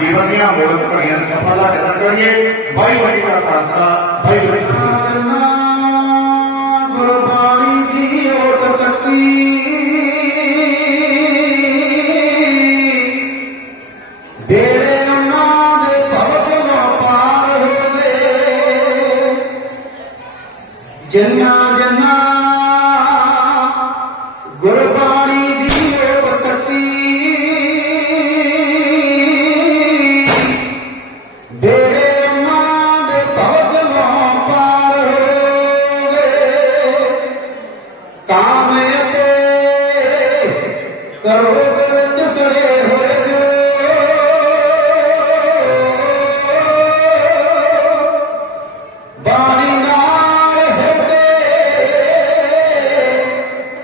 ਜੀਵਨ ਦੀਆਂ ਮੂਲ ਭਰੀਆਂ ਸਫਲਤਾ ਕਦਰ ਕਰੀਏ। ਵਾਹਿਗੁਰੂ ਜੀ ਕਾ ਖਾਲਸਾ, ਵਾਹਿਗੁਰੂ ਜੀ ਕੀ ਫਤਿਹ।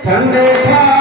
ठंडे ठा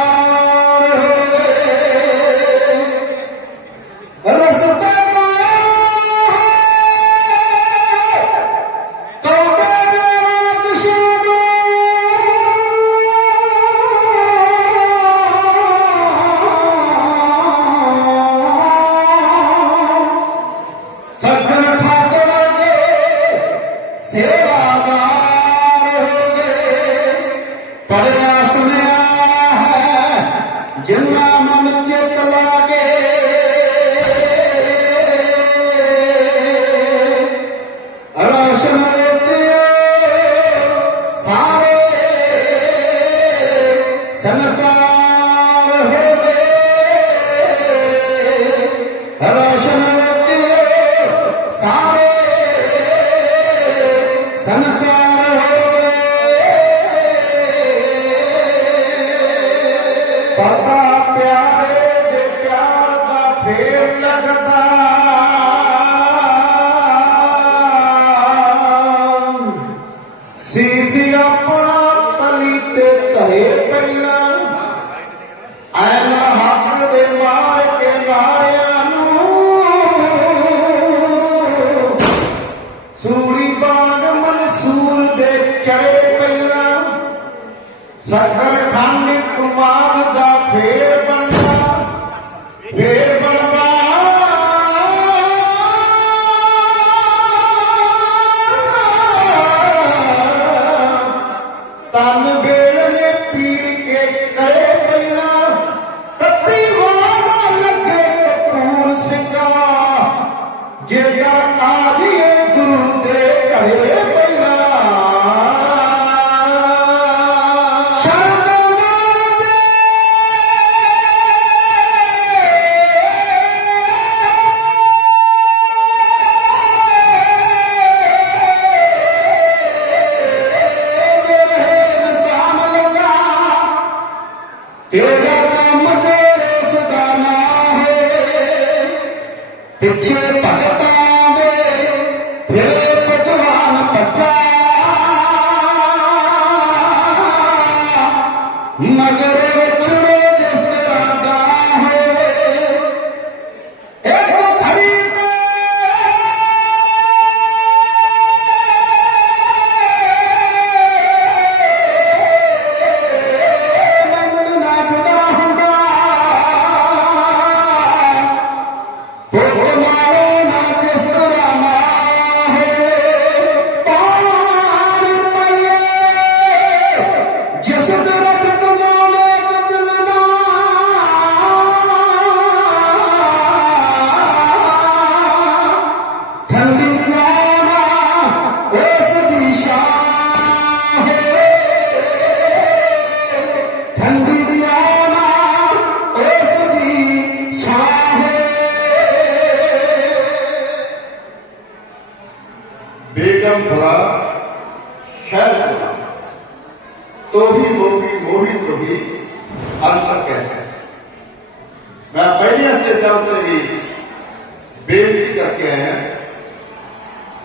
ਬੇਨਤੀ ਕਰਕੇ ਆਇਆ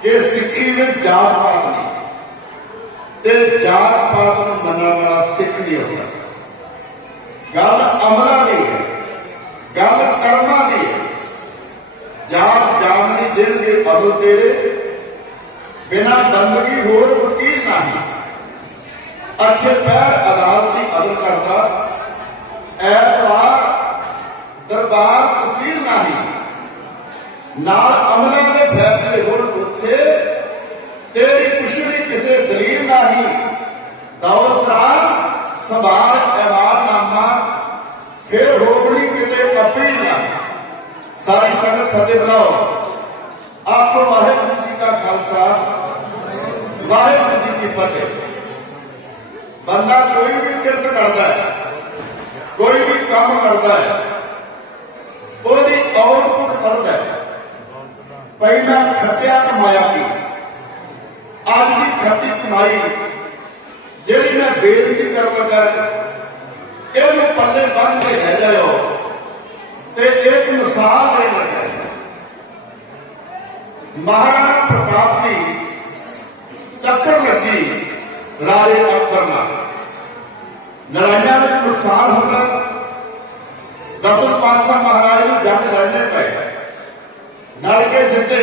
ਕਿ ਸਿੱਖੀ ਵਿੱਚ ਜਾਤ ਪਾਤ ਨਹੀਂ। ਤੇ ਜਾਤ ਪਾਤ ਨੂੰ ਮੰਨਣ ਵਾਲਾ ਸਿੱਖ ਨਹੀਂ ਹੁੰਦਾ ਗੱਲ ਅਮਲਾਂ ਦੀ ਹੈ, ਗੱਲ ਕਰਮਾਂ ਦੀ ਹੈ। ਜਾਤ ਜਾਮਨੀ ਦਿਨ ਦੇ ਬਦਲ ਤੇਰੇ, ਬਿਨਾ ਬੰਦਗੀ ਹੋਰ ਵਕੀਲ ਨਹੀਂ। ਅੱਛੇ ਪੈਰ ਅਦਾਲਤ ਦੀ ਅਦਲ ਕਰਦਾ, ਐਤਵਾਰ ਦਰਬਾਰ ਤਸਵੀਰ ਨਹੀਂ। ਨਾਲ ਅਮਲਾਂ ਦੇ ਫੈਸਲੇ ਹੋਣ ਉੱਥੇ, ਤੇਰੀ ਪੁਸ਼ਰੀ ਕਿਸੇ ਦਲੀਲ ਨਹੀਂ। ਦੌਰ ਦੌਰਾਨ ਐਵਾਨ ਐਵਾਨਨਾਮਾ ਫਿਰ ਹੋਣੀ ਕਿਤੇ ਅਪੀਲ ਨਾ। ਸਾਰੀ ਸੰਗਤ ਫਤਿਹ ਬਣਾਓ ਆਖੋ ਵਾਹਿਗੁਰੂ ਜੀ ਕਾ ਖਾਲਸਾ, ਵਾਹਿਗੁਰੂ ਜੀ ਕੀ ਫਤਿਹ। ਬੰਦਾ ਕੋਈ ਵੀ ਕਿਰਤ ਕਰਦਾ ਹੈ, ਕੋਈ ਵੀ ਕੰਮ ਕਰਦਾ ਹੈ ਉਹਦੀ ਆਉਟਪੁੱਟ ਕਰਦਾ ਹੈ ਪਹਿਲਾਂ ਖੱਟਿਆ ਕਮਾਇਆ ਕੀ ਅੱਜ ਦੀ ਖੱਟੀ ਕਮਾਈ ਜਿਹੜੀ ਮੈਂ ਬੇਨਤੀ ਕਰਨ ਲੱਗਾ ਇਹਨੂੰ ਪੱਲੇ ਬੰਨ੍ਹ ਕੇ ਲੈ ਜਾਓ ਤੇ ਇੱਕ ਮਿਸਾਲ ਦੇਣ ਲੱਗਾ ਮਹਾਰਾਣਾ ਪ੍ਰਤਾਪ ਦੀ ਟੱਕਰ ਲੱਗੀ ਰਾਜੇ ਅਕਬਰ ਨਾਲ ਲੜਾਈਆਂ ਵਿੱਚ ਨੁਕਸਾਨ ਹੁੰਦਾ ਦਸਮ ਪਾਤਸ਼ਾਹ ਮਹਾਰਾਜ ਨੂੰ ਜੰਗ ਲੜਨੇ ਨਲਕੇ ਲੜ ਜਿੱਤੇ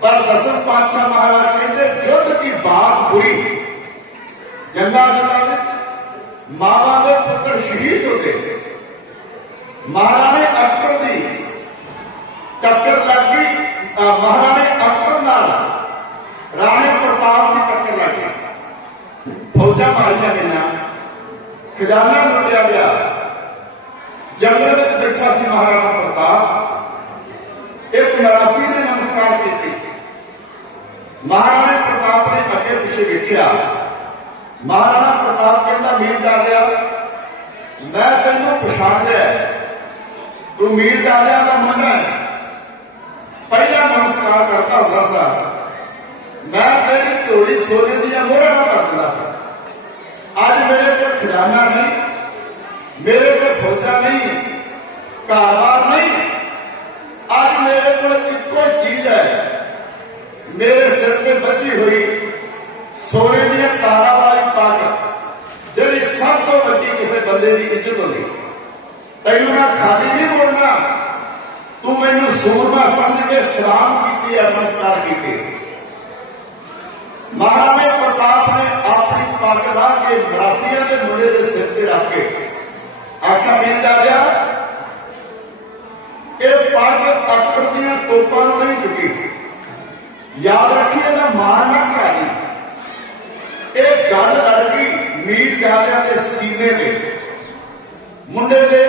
ਪਰ ਦਸਮ ਪਾਤਸ਼ਾਹ ਮਹਾਰਾਜ ਕਹਿੰਦੇ ਜੁੱਧ ਕੀ ਬਾਤ ਬੁਰੀ। ਜੰਗਾਂ ਜੰਗਾਂ ਵਿੱਚ ਮਾਵਾਂ ਦੇ ਪੁੱਤਰ ਸ਼ਹੀਦ ਹੋ ਗਏ ਮਹਾਰਾਣੇ ਅਕਬਰ ਦੀ ਟੱਕਰ ਲੱਗ ਗਈ। ਮਹਾਰਾਣੇ ਅਕਬਰ ਨਾਲ ਰਾਣੇ ਪ੍ਰਤਾਪ ਦੀ ਟੱਕਰ ਲੱਗ ਲੱਗੀ ਫੌਜਾਂ ਮਾਰੀਆਂ ਗਈਆਂ। ਖਜ਼ਾਨਾ ਲੁੱਟਿਆ ਗਿਆ। ਜੰਗਲ ਵਿੱਚ ਬੈਠਾ ਸੀ ਮਹਾਰਾਣਾ ਪ੍ਰਤਾਪ। ਮਰਾਸੀ ਨੇ ਨਮਸਕਾਰ ਕੀਤੀ। ਮਹਾਰਾਣਾ ਪ੍ਰਤਾਪ ਨੇ ਅੱਗੇ ਪਿੱਛੇ ਵੇਖਿਆ। ਮਹਾਰਾਣਾ ਪ੍ਰਤਾਪ ਕਹਿੰਦਾ ਮੀਰ ਡਾਲਿਆ ਮੈਂ ਤੈਨੂੰ ਪਛਾਣ ਲਿਆ ਤੂੰ ਮੀਰ ਡਾਲਿਆ ਦਾ ਮੁੰਡਾ ਹੈ। ਪਹਿਲਾ ਨਮਸਕਾਰ ਕਰਦਾ ਹੁੰਦਾ ਸੀ। ਮੈਂ ਤੇਰੀ ਝੋਲੀ ਸੋਨੇ ਦੀਆਂ ਮੋਹਰਾਂ ਨਾਲ ਕਰ ਦਿੰਦਾ ਸੀ। ਅੱਜ ਮੇਰੇ ਕੋਲ ਖਜ਼ਾਨਾ ਨਹੀਂ, ਮੇਰੇ ਕੋਲ ਫੌਜਾਂ ਨਹੀਂ, ਘਰ-ਬਾਰ ਨਹੀਂ ਅੱਜ ਮੇਰੇ ਕੋਲ ਇੱਕੋ ਚੀਜ਼ ਹੈ ਮੇਰੇ ਸਿਰ ਤੇ ਬੱਝੀ ਹੋਈ ਸੋਨੇ ਦੀਆਂ ਤਾਰਾਂ ਵਾਲੀ ਪੱਗ ਜਿਹੜੀ ਸਭ ਤੋਂ ਵੱਡੀ ਕਿਸੇ ਬੰਦੇ ਦੀ ਇੱਜ਼ਤ ਹੁੰਦੀ ਤੈਨੂੰ ਮੈਂ ਖਾਲੀ ਨਹੀਂ ਬੋਲਣਾ ਤੂੰ ਮੈਨੂੰ ਸੂਰਮਾ ਸਮਝ ਕੇ ਸਲਾਮ ਕੀਤੀ ਹੈ ਨਮਸਕਾਰ ਕੀਤੀ ਮਹਾਰਾਣੇ ਪ੍ਰਤਾਪ ਨੇ ਆਪਣੀ ਪੱਗ ਲਾ ਕੇ ਮਰਾਸੀਆਂ ਦੇ ਮੁੰਡੇ ਦੇ ਸਿਰ ਤੇ ਰੱਖ ਕੇ ਆਖਾ ਕਹਿੰਦਾ ਗਿਆ ਇਹ ਪੱਗ ਅਕਬਰ ਦੀਆਂ ਤੋਪਾਂ ਨੂੰ ਨਹੀਂ ਚੁੱਕੀ। ਯਾਦ ਰੱਖੀ ਇਹਦਾ ਮਾਨ ਨਾ ਕਰਾਈ ਇਹ ਗੱਲ ਲੜ ਗਈ ਮੀਰ ਜਾਲਿਆਂ ਦੇ ਸੀਨੇ ਤੇ ਮੁੰਡੇ ਦੇ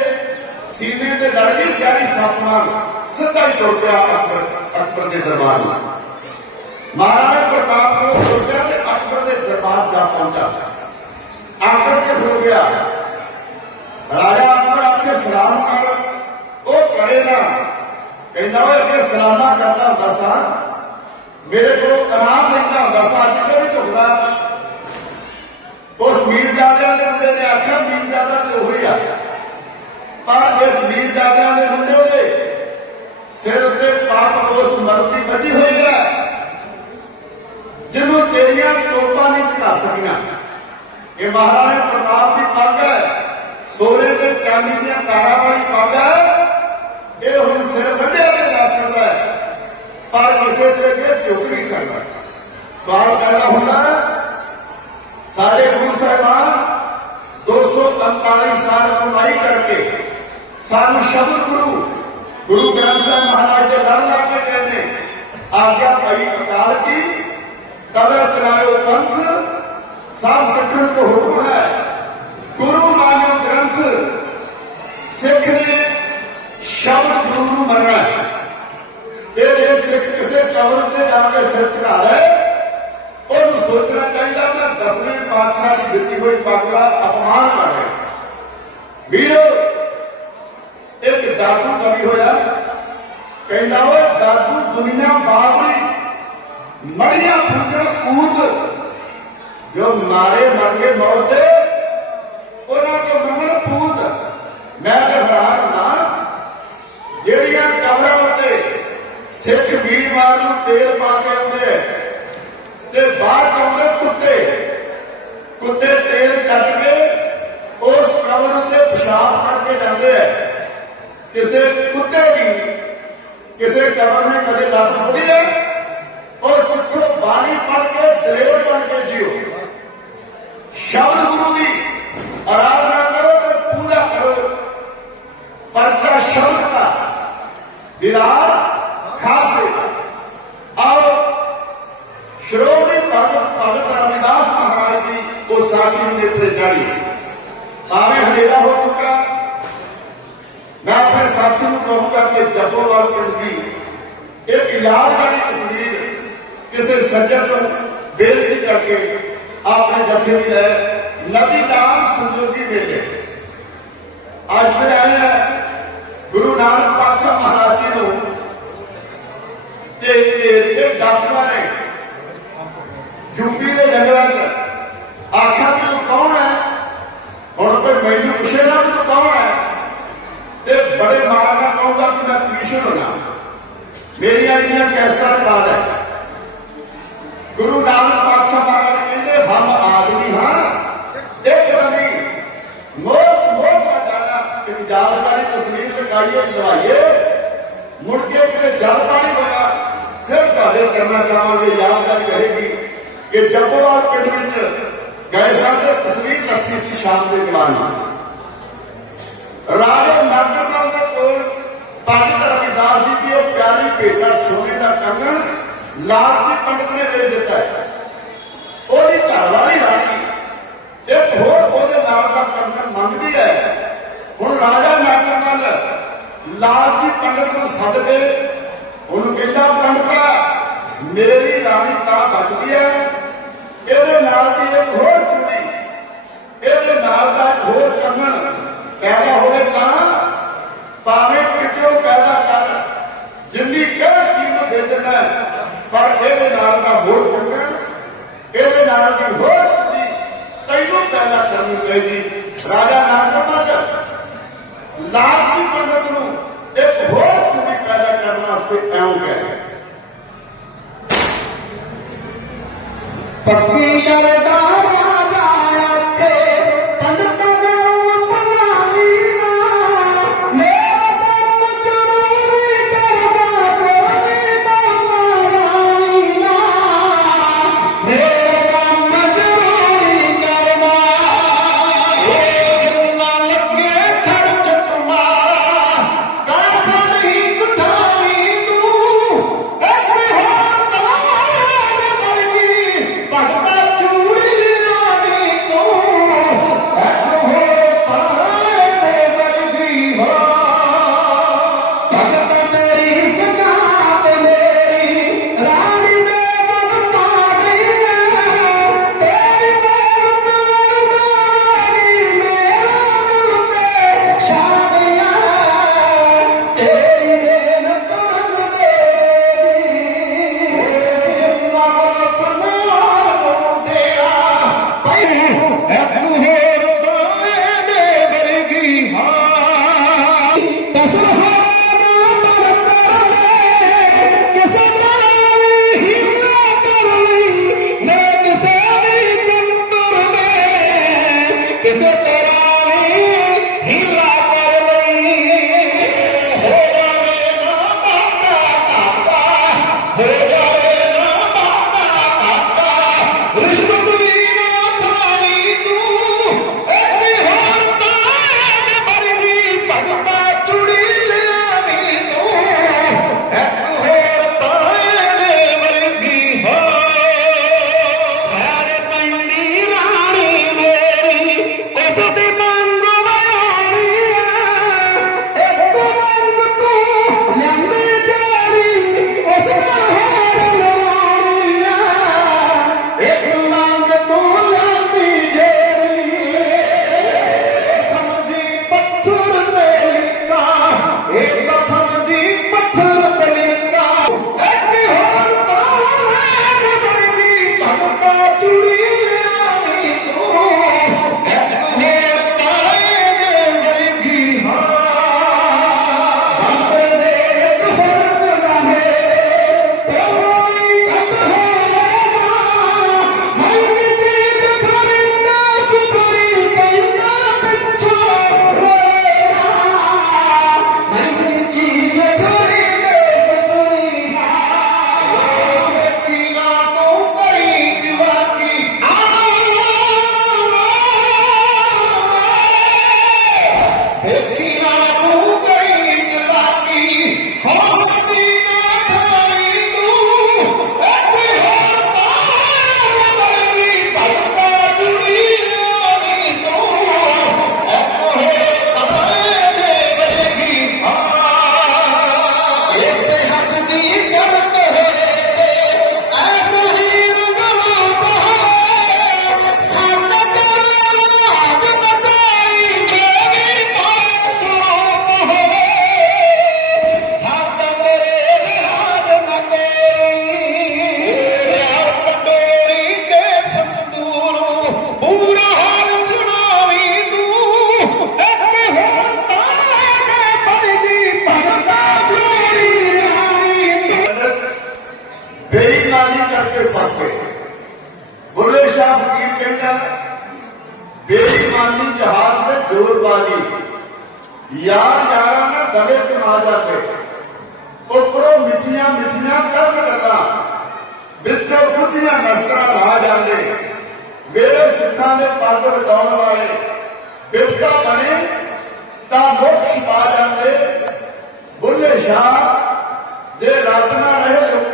ਸੀਨੇ ਤੇ ਲੜ ਗਈ ਜਾਰੀ ਸੱਪ ਨਾਲ ਸਿੱਧਾ ਹੀ ਤੁਰ ਪਿਆ ਅਕਬਰ ਅਕਬਰ ਦੇ ਦਰਬਾਰ ਨੂੰ। ਮਹਾਰਾਣਾ ਪ੍ਰਤਾਪ ਨੂੰ ਤੁਰ ਪਿਆ ਤੇ ਅਕਬਰ ਦੇ ਦਰਬਾਰ ਜਾ ਪਹੁੰਚਾ। ਆਕੜ ਕੇ ਖਲੋ ਗਿਆ। ਰਾਜਾ ਅਕਬਰ ਆ ਕੇ ਸਲਾਮ ਕਰ। ਉਹ ਕਰੇ ਨਾ। ਕਹਿੰਦਾ, ਓਏ, ਅੱਗੇ ਸਲਾਮਾ ਕਰਦਾ ਹੁੰਦਾ ਸਾਂ। ਮੇਰੇ ਕੋਲ ਆਰਾਮ ਲੈਂਦਾ ਹੁੰਦਾ ਸਾਂ, ਅੱਜ ਕਿਉਂ ਝੁਕਦਾ? ਉਸ ਮੀਰ ਦੇ ਮੁੰਡੇ ਨੇ ਆਖਿਆ ਮੀਰ ਤੇ ਉਹੀ ਆ। ਪਰ ਇਸ ਮੀਰ ਦੇ ਮੁੰਡੇ ਦੇ ਸਿਰ ਤੇ ਪੱਗ ਉਸ ਮਰਦੀ ਵੱਜੀ ਹੋਈ ਹੈ, ਜਿਹਨੂੰ ਤੇਰੀਆਂ ਤੋਪਾਂ ਨਹੀਂ ਝਕਾ ਸਕੀਆਂ ਇਹ ਮਹਾਰਾਣਾ ਪ੍ਰਤਾਪ ਦੀ ਪੱਗ ਹੈ, ਸੋਨੇ ਤੇ ਚਾਂਦੀ ਦੀਆਂ ਤਾਰਾਂ ਵਾਲੀ ਪੱਗ ਹੈ ਇਹ ਹੁਣ ਸਿਰ ਵੱਢਿਆ ਤੇ ਜਾ ਸਕਦਾ ਹੈ ਪਰ ਕਿਸੇ ਦੇ ਅੱਗੇ ਝੁਕ ਨਹੀਂ ਸਕਦਾ ਸਵਾਲ ਪੈਦਾ ਹੁੰਦਾ ਸਾਡੇ ਗੁਰੂ ਸਾਹਿਬਾਨ 245 ਸਾਲ ਕਮਾਈ ਕਰਕੇ ਸਾਨੂੰ ਸ਼ਬਦ ਗੁਰੂ ਗੁਰੂ ਗ੍ਰੰਥ ਸਾਹਿਬ ਮਹਾਰਾਜ ਦੇ ਦਰ ਲਾ ਕੇ ਕਹਿੰਦੇ ਆਗਿਆ ਭਾਈ ਅਕਾਲ ਕੀ ਤਵੇ ਚਲਾਇਓ ਪੰਥ ਸਭ ਸਿੱਖਣ ਕੋ ਹੁਕਮ ਹੈ ਗੁਰੂ ਮਾਨਿਓ ਗ੍ਰੰਥ ਸਿੱਖ ਨੇ ਸ਼ਬਦ ਗੁਰੂ ਨੂੰ ਮੰਨਣਾ ਇਹ ਜੇ ਸਿੱਖ ਕਿਸੇ ਕਬਰ ਤੇ ਜਾ ਕੇ ਸਿਰ ਝੁਕਾ ਲੈ ਉਹਨੂੰ ਸੋਚਣਾ ਚਾਹੀਦਾ ਮੈਂ ਦਸਵੇਂ ਪਾਤਸ਼ਾਹ ਦੀ ਦਿੱਤੀ ਹੋਈ ਪੱਗ ਦਾ ਅਪਮਾਨ ਕਰ ਰਿਹਾ ਵੀਰੋ, ਇੱਕ ਦਾਦੂ ਕਵੀ ਹੋਇਆ, ਕਹਿੰਦਾ ਉਹ ਦਾਦੂ ਦੁਨੀਆ ਬਾਬਰੀ ਮੜੀਆਂ ਪੁੱਜਣ ਕੂਤ, ਜੋ ਮਾਰੇ ਮਰ ਕੇ ਮੌਤ ਉਹਨਾਂ ਤੋਂ ਮੰਗਣ ਪੂਤ ਮੈਂ ਤੇ ਹੈਰਾਨ ਨਾ ਜਿਹੜੀਆਂ ਕਬਰਾਂ ਉੱਤੇ ਸਿੱਖ ਵੀਰਵਾਰ ਨੂੰ ਤੇਲ ਪਾ ਕੇ ਆਉਂਦੇ ਆ ਤੇ ਬਾਹਰ ਚਾਉਂਦੇ ਕੁੱਤੇ। ਕੁੱਤੇ ਤੇਲ ਕੱਢ ਕੇ ਉਸ ਕਬਰ ਉੱਤੇ ਪਿਸ਼ਾਬ ਕਰਕੇ ਜਾਂਦੇ ਆ ਕਿਸੇ ਕੁੱਤੇ ਦੀ, ਕਿਸੇ ਕਬਰ ਨੇ ਕਦੇ ਲੱਤ ਫੜੀ ਹੈ ਔਰ ਸਿੱਖੋ ਬਾਣੀ ਪੜ ਕੇ ਦਲੇਰ ਬਣ ਕੇ ਜਿਓ। ਸ਼ਬਦ ਗੁਰੂ ਦੀ ਆਰਾਧਨਾ ਕਰੋ ਤੇ ਪੂਜਾ ਕਰੋ ਪਰਚਾ ਸ਼ਬਦ ਦਾ ਦੀਦਾਰ ਮੇਰਾ ਹੋ ਚੁੱਕਾ ਮੈਂ ਆਪਣੇ ਸਾਥੀ ਨੂੰ ਕਹੂੰਗਾ ਕਿ ਜੱਬੋਵਾਲ ਪਿੰਡ ਦੀ ਇੱਕ ਯਾਦਗਾਰੀ ਤਸਵੀਰ ਕਿਸੇ ਸੱਜਣ ਨੂੰ ਬੇਨਤੀ ਕਰਕੇ ਆਪਣੇ ਜੱਥੇ ਦੀ ਲੈ ਨਦੀ ਨਾਮ ਸੰਜੋਗੀ ਮੇਲੇ ਅੱਜ ਮੈਂ ਆਏ ਹਾਂ ਗੁਰੂ ਨਾਨਕ ਪਾਤਸ਼ਾਹ ਮਹਾਰਾਜ ਜੀ ਨੂੰ ਤੇ ਤੇ ਤੇ ਡਾਕੂਆਂ ਨੇ ਯੂਪੀ ਦੇ ਜੰਗਲਾਂ 'ਚ ਆਖਿਆ ਕਿ ਤੂੰ ਕੌਣ ਹੈ ਹੁਣ ਕੋਈ ਮੈਨੂੰ ਪੁੱਛੇ ਨਾ ਕਿ ਤੂੰ ਕੌਣ ਹੈ ਤੇ ਬੜੇ ਮਾਣ ਨਾਲ ਕਹੂੰਗਾ ਕਿ ਮੈਂ ਕਮਿਸ਼ਨ ਹੋਣਾ। ਮੇਰੀਆਂ ਇੰਨੀਆਂ ਕੈਸਟਾਂ ਰਿਕਾਰਡ ਹੈ। ਗੁਰੂ ਨਾਨਕ ਪਾਤਸ਼ਾਹ ਮਹਾਰਾਜ ਕਹਿੰਦੇ, ਹਮ ਆਦਮੀ ਹਾਂ, ਇੱਕ ਦਮੀ। ਮੋਤ ਮੋਤ ਦਾ ਜਾਣਾ ਇੱਕ ਯਾਦਗਾਰੀ ਤਸਵੀਰ ਲਗਾਈਏ ਦਵਾਈਏ ਮੁੜ ਕੇ ਕਿਤੇ ਜਲ ਪਾਣੀ ਹੋਇਆ। ਫਿਰ ਤੁਹਾਡੇ ਕਰਨਾ ਚਾਹਾਂਗੇ ਯਾਦਗਾਰ ਕਹੇਗੀ ਕਿ ਜੱਬੋਵਾਲ ਪਿੰਡ ਵਿੱਚ ਗਏ ਸਨ ਤਸਵੀਰ ਲੱਥੀ ਸੀ ਸ਼ਾਮ ਦੇ ਜਵਾਨੀ ਰਾਜੇ ਨਾਗਰਮਲ ਦੇ ਕੋਲ ਪੰਜ ਰਵਿਦਾਸ ਜੀ ਦੀ ਉਹ ਪਿਆਰੀ ਭੇਟਾ ਸੋਨੇ ਦਾ ਕੰਗਣ ਲਾਲਚ ਪੰਡਤ ਨੇ ਵੇਚ ਦਿੱਤਾ ਹੈ। ਉਹਦੀ ਘਰਵਾਲੀ ਰਾਣੀ ਇੱਕ ਹੋਰ ਉਹਦੇ ਨਾਲ ਦਾ ਕੰਗਣ ਮੰਗਦੀ ਹੈ ਹੁਣ ਰਾਜਾ ਨਾਗਰਮਲ ਲਾਲਚੀ ਪੰਡਤ ਨੂੰ ਸੱਦ ਕੇ ਉਹਨੂੰ ਕਹਿੰਦਾ, ਪੰਡਤਾ, ਮੇਰੀ ਰਾਣੀ ਤਾਂ ਬਚਦੀ ਹੈ ਇਹਦੇ ਨਾਲ ਦੀ ਇੱਕ ਹੋਰ ਕੁੜੀ ਇਹਦੇ ਨਾਲ ਦਾ ਹੋਰ ਕੰਗਣ ਪੈਦਾ ਹੋਵੇ ਤਾਂ ਭਾਵੇਂ ਕਿਤੋਂ ਪੈਦਾ ਕਰ ਜਿੰਨੀ ਕਹਿ ਕੀਮਤ ਦੇ ਦੇਣਾ ਹੈ, ਪਰ ਇਹਦੇ ਨਾਲ ਦਾ ਹੋਰ ਕੰਗਣ ਇਹਦੇ ਨਾਲ ਦੀ ਹੋਰ ਕੁੜੀ ਤੈਨੂੰ ਪੈਦਾ ਕਰਨੀ ਚਾਹੀਦੀ ਰਾਜਾ ਨਾਗਰਮਲ ਲਾਲਚੀ ਪੰਡਤ ਨੂੰ ਇੱਕ ਹੋਰ ਕੁੜੀ ਪੈਦਾ ਕਰਨ ਵਾਸਤੇ ਐਉਂ ਕਹਿ ਪੱਕੀ ਕਰਦਾ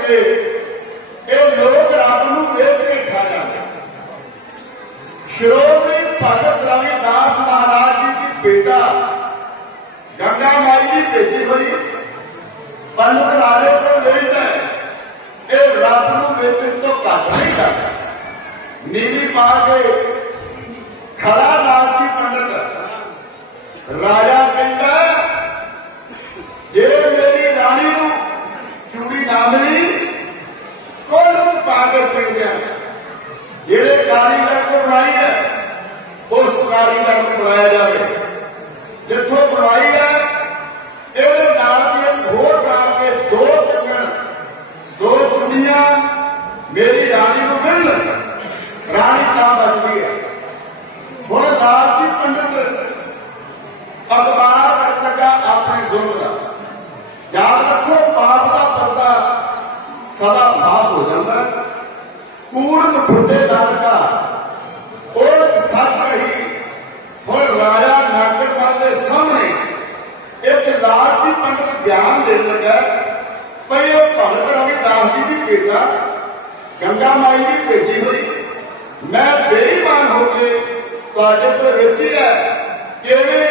ਰਹੇ ਇਹ ਲੋਕ ਰੱਬ ਨੂੰ ਵੇਚ ਕੇ ਖਾ ਜਾਂਦੇ। ਸ਼੍ਰੋਮਣੀ ਭਗਤ ਰਵਿਦਾਸ ਮਹਾਰਾਜ ਜੀ ਦੀ ਬੇਟਾ, ਗੰਗਾ ਮਾਈ ਦੀ ਭੇਜੀ ਹੋਈ ਪੰਡਤ ਰਾਜੇ ਤੋਂ ਲੈਂਦਾ ਇਹ ਰੱਬ ਨੂੰ ਵੇਚਣ ਤੋਂ ਘੱਟ ਨਹੀਂ ਕਰਦਾ। ਨੀਵੀਂ ਪਾ ਕੇ ਖੜਾ ਲਾਲਚੀ ਪੰਡਤ। ਰਾਜਾ ਕਹਿੰਦਾ, ਜੇ ਮੇਰੀ ਰਾਣੀ ਨੂੰ ਚੂੜੀ ਨਾ ਮਿਲੀ ਕੇ ਪੀ ਜਿਹੜੇ ਕਾਰੀਗਰ ਕੋ ਬਣਾਈ ਹੈ, ਉਸ ਕਾਰੀਗਰ ਨੂੰ ਬੁਲਾਇਆ ਜਾਵੇ। ਜਿੱਥੋਂ ਬਣਾਈ ਹੈ, ਇਹਦੇ ਨਾਲ ਦੀ ਹੋਰ ਲਾ ਕੇ ਦੋ ਟੰਗਣ ਦੋ ਕੁੰਡੀਆਂ ਮੇਰੀ ਰਾਣੀ ਨੂੰ ਮਿਲ ਰਾਣੀ ਤਾਂ ਬਚਦੀ ਹੈ। ਹੁਣ ਲਾਲਚੀ ਪੰਡਤ ਅਖਬਾਰ ਕਰਨ ਲੱਗਾ ਆਪਣੇ ਜ਼ੁਲਮ ਦਾ ਯਾਦ ਰੱਖੋ ਪਾਪ ਦਾ ਪਰਦਾ ਸਦਾ ਫਾਸ ਹੋ ਜਾਂਦਾ ਹੈ। ਕੂੜ ਮਖੁੱਡੇ ਨਾਨਕਾ ਉਹ ਸੱਚ ਰਹੀ ਹੁਣ ਰਾਜਾ ਨਾਗਰਪਾਲ ਦੇ ਸਾਹਮਣੇ ਇੱਕ ਲਾਲਚੀ ਪੰਡਤ ਬਿਆਨ ਦੇਣ ਲੱਗਾ ਭਈ, ਉਹ ਭਗਤ ਰਵਿਦਾਸ ਜੀ ਦੀ ਬੇਟਾ ਗੰਗਾ ਮਾਈ ਦੀ ਭੇਜੀ ਹੋਈ। ਮੈਂ ਬੇਈਮਾਨ ਹੋ ਕੇ ਤੁਹਾਡੇ ਤੋਂ ਵੇਚੀ ਹੈ ਕਿਵੇਂ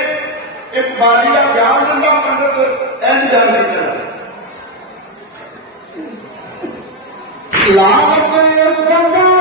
ਇੱਕ ਬਾਰੀ ਦਾ ਬਿਆਨ ਦਿੰਦਾ ਪੰਡਤ, ਐਨ ਜਾਣ ਨਹੀਂ ਕਰਦਾ ਲਾਲਚ ਗੰਗਾ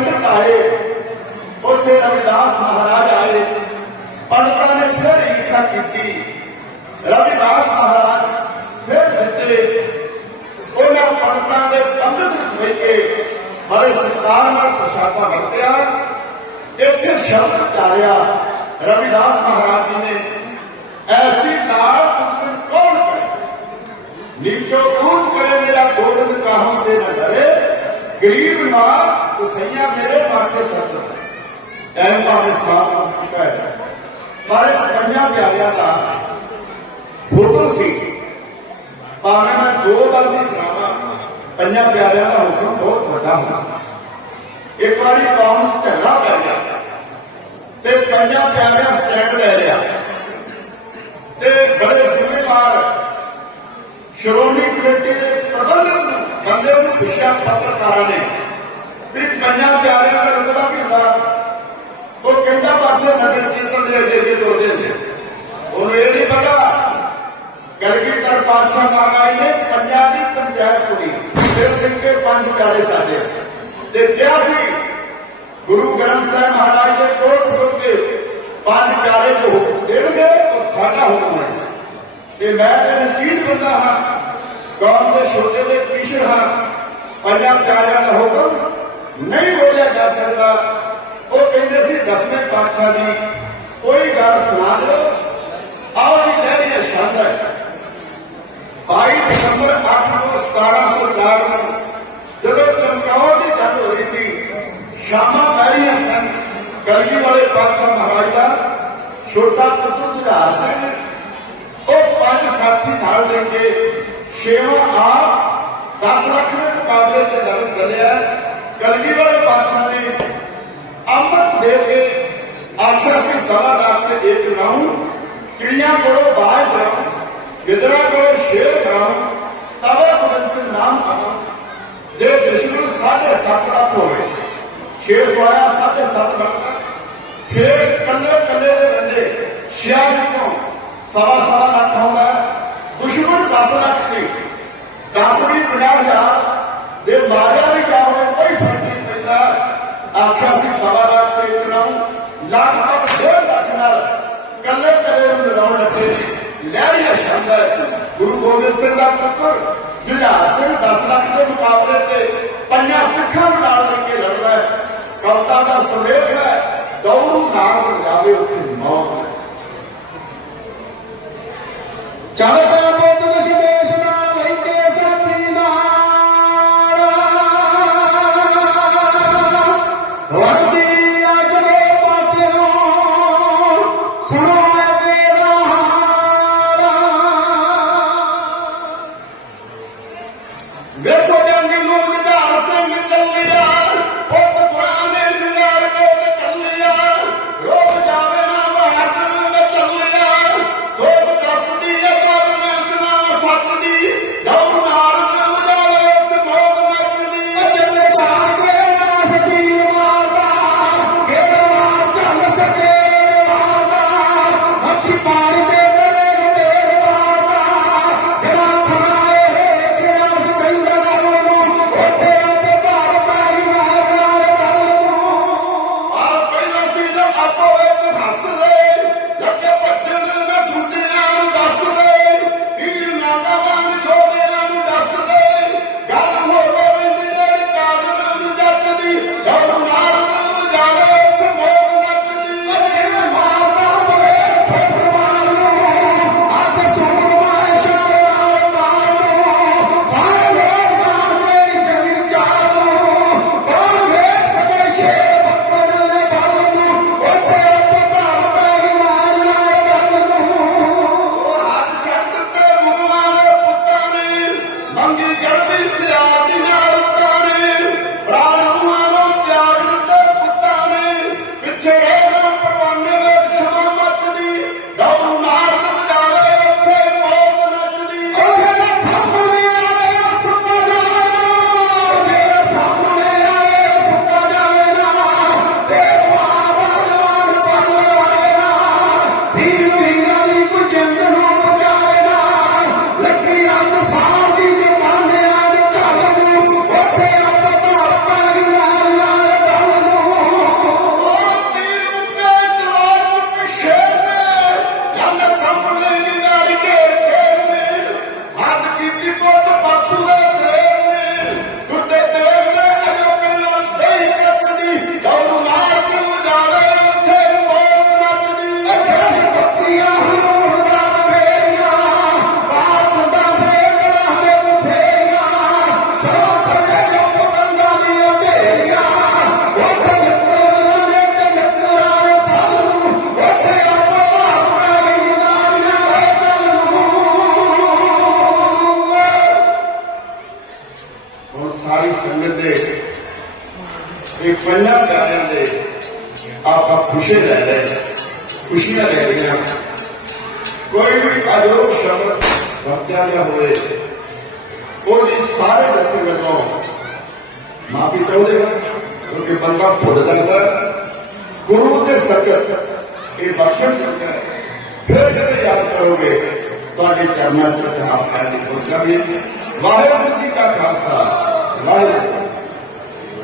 ਪੰਡਤ ਆਏ ਉੱਥੇ ਰਵਿਦਾਸ ਮਹਾਰਾਜ ਆਏ ਪੰਡਤਾਂ ਨੇ ਫਿਰ ਇੱਛਾ ਕੀਤੀ ਰਵਿਦਾਸ ਮਹਾਰਾਜ ਫਿਰ ਦਿੱਤੇ ਉਹਨਾਂ ਪੰਡਤਾਂ ਦੇ ਪੰਡਤ ਵਿੱਚ ਬਹਿ ਕੇ ਬੜੇ ਸਤਿਕਾਰ ਨਾਲ ਪ੍ਰਸ਼ਾਦਾ ਵਰਤਿਆ ਇੱਥੇ ਸ਼ਬਦ ਚਾਰਿਆ ਰਵਿਦਾਸ ਮਹਾਰਾਜ ਜੀ ਨੇ ਐਸੀ ਨਾਲ ਤੁਮਨ ਕੌਣ ਕਰੇ ਨੀਚੋ ਊਚ ਕਰੇ ਮੇਰਾ ਗੋਬਿੰਦ ਕਾਹਮ ਤੇ ਨਾ ਡਰੇ ਗਰੀਬ ਮਾਂ ਤੁਸਈਆ ਮੇਰੇ ਮਾਥੇ ਸੱਚ ਟਾਈਮ ਭਾਵੇਂ ਸਮਾਪਤ ਹੋ ਚੁੱਕਾ ਹੈ ਪਰ ਪੰਜਾਂ ਪਿਆਰਿਆਂ ਦਾ ਫੋਟੋ ਸੀ। ਭਾਵੇਂ ਮੈਂ ਦੋ ਗੱਲ ਦੀ ਸੁਣਾਵਾਂ ਪੰਜਾਂ ਪਿਆਰਿਆਂ ਦਾ ਹੁਕਮ ਬਹੁਤ ਵੱਡਾ ਹੁੰਦਾ। ਇੱਕ ਵਾਰੀ ਕੌਮ ਨੂੰ ਝਗੜਾ ਪੈ ਗਿਆ ਤੇ ਪੰਜਾਂ ਪਿਆਰਿਆਂ ਸਟੈਂਡ ਲੈ ਲਿਆ। ਤੇ ਬੜੇ ਜ਼ਿੰਮੇਵਾਰ ਸ਼੍ਰੋਮਣੀ ਕਮੇਟੀ ਦੇ ਪ੍ਰਬੰਧਕ ਬੰਦੇ ਨੂੰ ਪੁੱਛਿਆ ਪੱਤਰਕਾਰਾਂ ਨੇ। ਵੀ ਪੰਜਾਂ ਪਿਆਰਿਆਂ ਦਾ ਰੁਤਬਾ ਕੀ ਹੁੰਦਾ ਉਹ ਕਹਿੰਦਾ ਪਾਸੇ ਨਗਰ ਕੀਰਤਨ ਦੇ ਅੱਗੇ ਅੱਗੇ ਤੁਰਦੇ ਹੁੰਦੇ ਉਹਨੂੰ ਇਹ ਨਹੀਂ ਪਤਾ ਕਲਗੀਧਰ ਪਾਤਸ਼ਾਹ ਮਹਾਰਾਜ ਨੇ ਪੰਜਾਂ ਦੀ ਪੰਚਾਇਤ ਕੁੜੀ ਸਿਰ ਲਿਖ ਪੰਜ ਪਿਆਰੇ ਸਾਦੇ ਤੇ ਕਿਹਾ ਸੀ, ਗੁਰੂ ਗ੍ਰੰਥ ਸਾਹਿਬ ਮਹਾਰਾਜ ਦੇ ਕੋਲ ਖੜੋ ਕੇ ਪੰਜ ਪਿਆਰੇ ਜੋ ਹੁਕਮ ਦੇਣਗੇ, ਉਹ ਸਾਡਾ ਹੁਕਮ ਹੈ ਤੇ ਮੈਂ ਤੇ ਨਚੀਨ ਬੰਦਾ ਹਾਂ ਕੌਮ ਦੇ ਛੋਟੇ ਦੇ ਕਿਸ਼ਰ ਹਾਂ। ਪੰਜਾਂ ਪਿਆਰਿਆਂ ਦਾ ਹੁਕਮ ਨਹੀਂ ਬੋਲਿਆ ਜਾ ਸਕਦਾ। ਉਹ ਕਹਿੰਦੇ ਸੀ, ਦਸਵੇਂ ਪਾਤਸ਼ਾਹ ਦੀ ਕੋਈ ਗੱਲ ਸੁਣਾ ਦਿਓ। ਆਓ ਵੀ ਕਹਿ ਰਹੀ ਛੰਦ ਹੈ। 22 ਦਸੰਬਰ 8 ਨੂੰ 1704 ਨੂੰ, ਜਦੋਂ ਚਮਕੌਰ ਦੀ ਗੱਲ ਹੋ ਰਹੀ ਸੀ, ਸ਼ਾਮਾਂ ਪੈ ਰਹੀਆਂ ਸਨ ਕਲਗੀ ਵਾਲੇ ਪਾਤਸ਼ਾਹ ਮਹਾਰਾਜ ਦਾ ਛੋਟਾ ਪੁੱਤਰ ਜੁਝਾਰ ਸਿੰਘ। ਉਹ ਪੰਜ ਸਾਥੀ ਨਾਲ ਲੈ ਕੇ ਛੇਵਾਂ ਆਪ 10 ਲੱਖ ਦੇ ਮੁਕਾਬਲੇ ਤੇ ਦਰਜ ਚੱਲਿਆ ਕਲਗੀ ਵਾਲੇ ਪਾਤਸ਼ਾਹ ਨੇ ਅੰਮ੍ਰਿਤ ਦੇ ਕੇ ਆਖਿਆ ਸੀ ਸਵਾ ਲੱਖ ਇੱਕ ਰਾਉਂ, ਚਿੜੀਆਂ ਕੋਲੋਂ ਬਾਹਰ ਜਾਉਂ, ਗਿੱਦੜਾ ਕੋਲੋਂ ਸ਼ੇਰ ਕਰਾਉਂ, ਤਵੇ ਕੁਦਨ ਸੇ ਨਾਮ ਕਰਾਂ ਜੇ ਦੁਸ਼ਮਣ ਸਾਢੇ ਸੱਤ ਲੱਖ ਹੋਵੇ ਸ਼ੇਰ ਸਵਾਇਆ ਸਾਢੇ ਸੱਤ ਲੱਖ ਤੱਕ ਕੱਲੇ ਕੱਲੇ ਦੇ ਬੰਦੇ ਛਿਆ ਵਿੱਚੋਂ ਸਵਾ ਸਵਾ ਲੱਖ ਆਉਂਦਾ, ਦੁਸ਼ਮਣ 10 ਲੱਖ ਸੀ 10 ਵੀ 50000 ਦੇ ਮਾਰਿਆ ਵੀ ਜਾ ਹੋਵੇ ਕੋਈ ਫ਼ਰਕ ਨਹੀਂ ਪੈਂਦਾ। ਆਖਿਆ ਸੀ ਸਵਾ ਲੱਖ ਸੇ ਕਰਾਉਂ ਲੱਖ ਤੱਕ ਡੇਢ ਲੱਖ ਨਾਲ ਕੱਲੇ ਕੱਲੇ ਨੂੰ ਮਿਲਾਉਣ ਲੱਗੇ ਨੇ। ਲਹਿਰੀਆ ਸ਼ਬਦ ਹੈ ਗੁਰੂ ਗੋਬਿੰਦ ਸਿੰਘ ਦਾ ਪੁੱਤਰ ਜੁਝਾਰ ਨੇ